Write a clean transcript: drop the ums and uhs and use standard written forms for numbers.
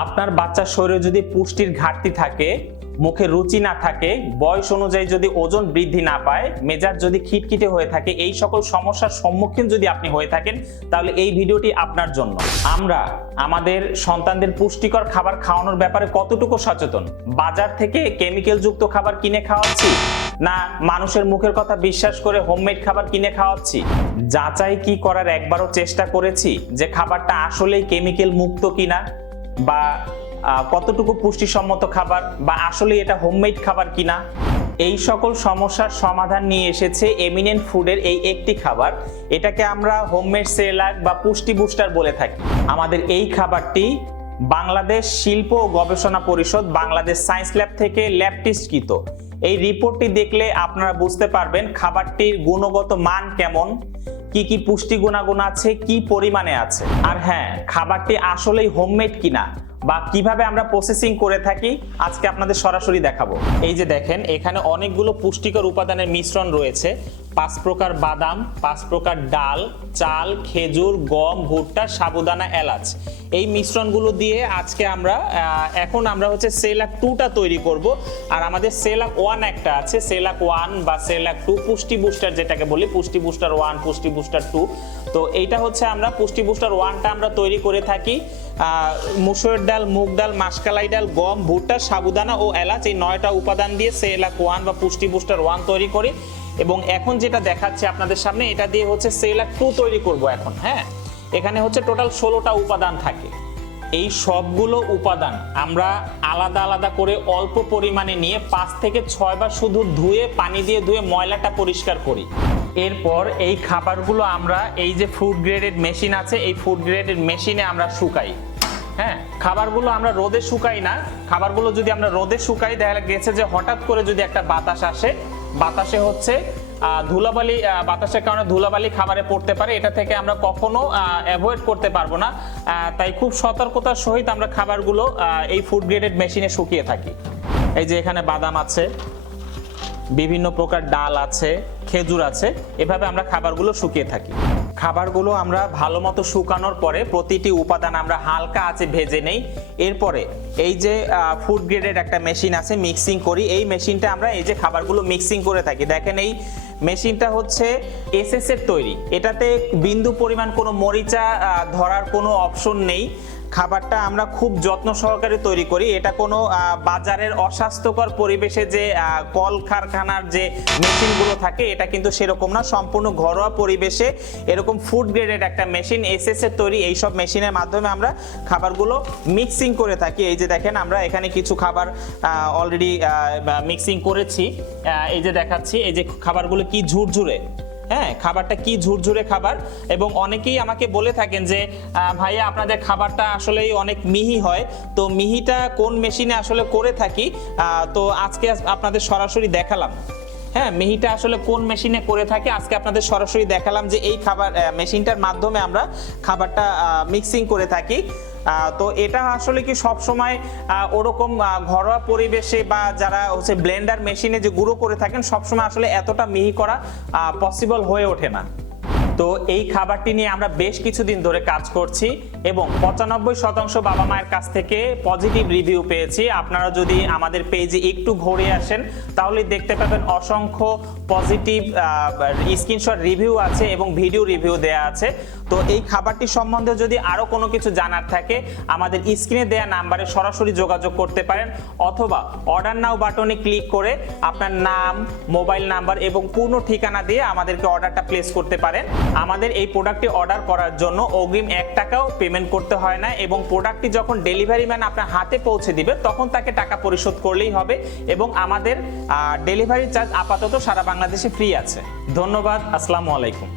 আপনার বাচ্চার শরীরে যদি পুষ্টির ঘাটতি থাকে, মুখে রুচি না থাকে, বয়স অনুযায়ী যদি ওজন বৃদ্ধি না পায়, মেজাজ যদি খিটখিটে হয়ে থাকে, এই সকল সমস্যার সম্মুখীন যদি আপনি হয়ে থাকেন, তাহলে এই ভিডিওটি আপনার জন্য। আমরা আমাদের সন্তানদের পুষ্টিকর খাবার খাওয়ানোর ব্যাপারে কতটুকু সচেতন? বাজার থেকে কেমিক্যাল যুক্ত খাবার কিনে খাওয়াচ্ছি, না মানুষের মুখের কথা বিশ্বাস করে হোমমেড খাবার কিনে খাওয়াচ্ছি? যাচাই কি করার একবারও চেষ্টা করেছি যে খাবারটা আসলেই কেমিক্যাল মুক্ত কিনা, বা কতটুকু পুষ্টিসম্মত খাবার, বা আসলে এটা হোমমেড খাবার কিনা? এই সকল সমস্যার সমাধান নিয়ে এসেছে এমিনেন্ট ফুডের এই একটি খাবার। এটাকে আমরা হোমমেড সেরেলাক বা পুষ্টি বুস্টার বলে থাকি। আমাদের এই খাবারটি বাংলাদেশ শিল্প ও গবেষণা পরিষদ, বাংলাদেশ সায়েন্স ল্যাব থেকে ল্যাব টেস্টকৃত। এই রিপোর্টটি দেখলে আপনারা বুঝতে পারবেন খাবারটির গুণগত মান কেমন, কি কি পুষ্টি গুণাগুণ আছে, কি পরিমাণে আছে। আর হ্যাঁ, খাবারটি আসলেই হোমমেড কিনা বা কিভাবে আমরা প্রসেসিং করে থাকি আজকে আপনাদের সরাসরি দেখাবো। এই যে দেখেন, এখানে অনেকগুলো পুষ্টিকর উপাদানের মিশ্রণ রয়েছে। 5 প্রকার বাদাম, 5 প্রকার ডাল, চাল, খেজুর, গম, ভুট্টা, সাবুদানা, এলাচ। এই মিশ্রণগুলো দিয়ে আজকে এখন আমরা সেরেলাক 2টা তৈরি করব। আর আমাদের সেরেলাক 1 একটা আছে, সেরেলাক 1 বা সেরেলাক 2 পুষ্টি বুস্টার যেটাকে বলি, পুষ্টি বুস্টার 1, পুষ্টি বুস্টার 2। তো এইটা আমরা পুষ্টি বুস্টার 1টা আমরা তৈরি করে থাকি মসুরের ডাল, মুগ ডাল, মাসকালাই ডাল, গম, ভুট্টা, সাবুদানা ও এলাচ, এই 9টা উপাদান দিয়ে সেরেলাক 1 বা পুষ্টি বুস্টার 1 তৈরি করি। এবং এখন যেটা দেখাচ্ছে আপনাদের সামনে, এটা দিয়ে সেরেলাক 2 তৈরি করব এখন। হ্যাঁ, এখানে টোটাল 16টা উপাদান থাকে। এই সবগুলো উপাদান আমরা আলাদা আলাদা করে অল্প পরিমাণে নিয়ে 5 থেকে 6 বার শুধু পানি দিয়ে ধুয়ে ময়লাটা পরিষ্কার করি। এরপর এই খাবারগুলো আমরা এই যে ফুড গ্রেডেড মেশিন আছে, এই ফুড গ্রেডেড মেশিনে আমরা শুকাই। হ্যাঁ, খাবারগুলো আমরা রোদে শুকাই না। খাবারগুলো যদি আমরা রোদে শুকাই, দেখা গেছে যে হঠাৎ করে যদি একটা বাতাস আসে, বাতাসে ধুলাবালি, বাতাসের কারণে ধুলাবালি খাবারে পড়তে পারে। এটা থেকে আমরা কখনো অ্যাভয়েড করতে পারবো না। তাই খুব সতর্কতার সহিত আমরা খাবারগুলো এই ফুড গ্রেডেড মেশিনে শুকিয়ে থাকি। এই যে এখানে বাদাম আছে, বিভিন্ন প্রকার ডাল আছে, খেজুর আছে, এভাবে আমরা খাবারগুলো শুকিয়ে থাকি। খাবারগুলো আমরা ভালো মতো শুকানোর পরে প্রতিটি উপাদান আমরা হালকা আঁচে ভেজে নেই। এরপরে এই যে ফুড গ্রেডের একটা মেশিন আছে, মিক্সিং করি। এই মেশিনটা আমরা এই যে খাবারগুলো মিক্সিং করে থাকি। দেখেন, এই মেশিনটা এসএস এর তৈরি। এটাতে বিন্দু পরিমাণ কোনো মরিচা ধরার কোনো অপশন নেই। খাবারটা আমরা খুব যত্ন সহকারে তৈরি করি। এটা কোনো বাজারের অস্বাস্থ্যকর পরিবেশে যে কল কারখানার যে মেশিনগুলো থাকে, এটা কিন্তু সেরকম না। সম্পূর্ণ ঘরোয়া পরিবেশে এরকম ফুড গ্রেডের একটা মেশিন, এসএস এর তৈরি। এই সব মেশিনের মাধ্যমে আমরা খাবারগুলো মিক্সিং করে থাকি। এই যে দেখেন, আমরা এখানে কিছু খাবার অলরেডি মিক্সিং করেছি। এই যে দেখাচ্ছি, এই যে খাবারগুলো কি ঝুরঝুরে। হ্যাঁ, খাবারটা কি ঝুরঝুরে খাবার। এবং অনেকেই আমাকে বলে থাকেন যে ভাইয়া, আপনাদের খাবারটা আসলেই অনেক মিহি হয়। তো মিহিটা কোন মেশিনে আসলে করে থাকি, তো আজকে আপনাদের সরাসরি দেখালাম। হ্যাঁ, মিহিটা আসলে কোন মেশিনে করে থাকে আজকে আপনাদের সরাসরি দেখালাম, যে এই খাবার মেশিনটার মাধ্যমে আমরা খাবারটা মিক্সিং করে থাকি। তো এটা আসলে কি সব সময় ওরকম ঘরোয়া পরিবেশে বা যারা ব্লেন্ডার মেশিনে যে গুঁড়ো করে থাকেন, সব সময় আসলে এতটা মিহি করা পসিবল হয়ে ওঠে না। তো এই খাবারটি নিয়ে আমরা বেশ কিছুদিন ধরে কাজ করছি এবং 95% বাবা মায়ের কাছ থেকে পজিটিভ রিভিউ পেয়েছি। আপনারা যদি আমাদের পেজে একটু ঘুরে আসেন, তাহলে দেখতে পাবেন অসংখ্য পজিটিভ স্ক্রিনশট রিভিউ আছে এবং ভিডিও রিভিউ দেয়া আছে। তো এই খাবারটি সম্বন্ধে যদি আরো কোনো কিছু জানার থাকে, আমাদের স্ক্রিনে দেয়া নাম্বারে সরাসরি যোগাযোগ করতে পারেন, অথবা অর্ডার নাও বাটনে ক্লিক করে আপনার নাম, মোবাইল নাম্বার এবং পূর্ণ ঠিকানা দিয়ে আমাদেরকে অর্ডারটা প্লেস করতে পারেন। আমাদের এই প্রোডাক্টটি অর্ডার করার জন্য অগ্রিম 1 টাকাও পেমেন্ট করতে হয় না, এবং প্রোডাক্টটি যখন ডেলিভারি ম্যান আপনার হাতে পৌঁছে দিবে, তখন তাকে টাকা পরিশোধ করলেই হবে। এবং আমাদের ডেলিভারি চার্জ আপাতত সারা বাংলাদেশে ফ্রি আছে। ধন্যবাদ। আসসালামু আলাইকুম।